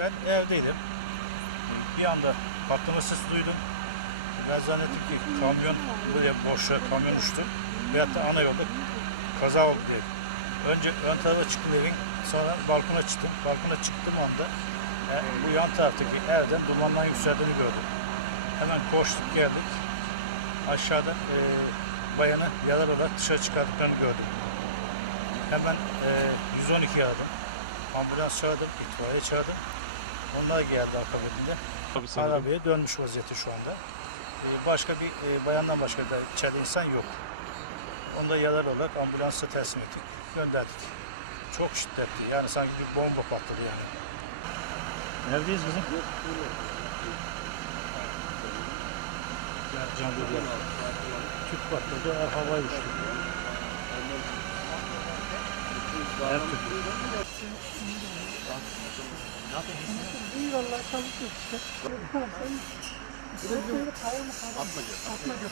Ben evdeydim. Bir anda patlama sesi duydum. Ben zannettim ki kamyon böyle boşa kamyon uçtu. Veyahut da ana yolda kaza oldu diye. Önce ön tarafa çıktım evin. Sonra balkona çıktım. Balkona çıktığım anda e, bu yan taraftaki evden dumandan yükseldiğini gördüm. Hemen koştuk geldik. Aşağıda e, bayanı yaralı olarak dışarı çıkardıklarını gördüm. Hemen e, 112 aradım. Ambulans çağırdım, itfaiye çağırdım. Onlar geldi akabinde. Tabii sanırım. Arabaya dönmüş vaziyette şu anda. Ee, Başka bir e, bayandan başka da içeride insan yok. Onu da yaralı olarak ambulansa teslim ettik, gönderdik. Çok şiddetli. Yani sanki bir bomba patladı yani. Neredeyiz bizim? Can, dediler. Tüp patladı, havaya uçtu. Her tüp. İyi vallahi çalışıyor işte. Atma diyor. Atma diyor.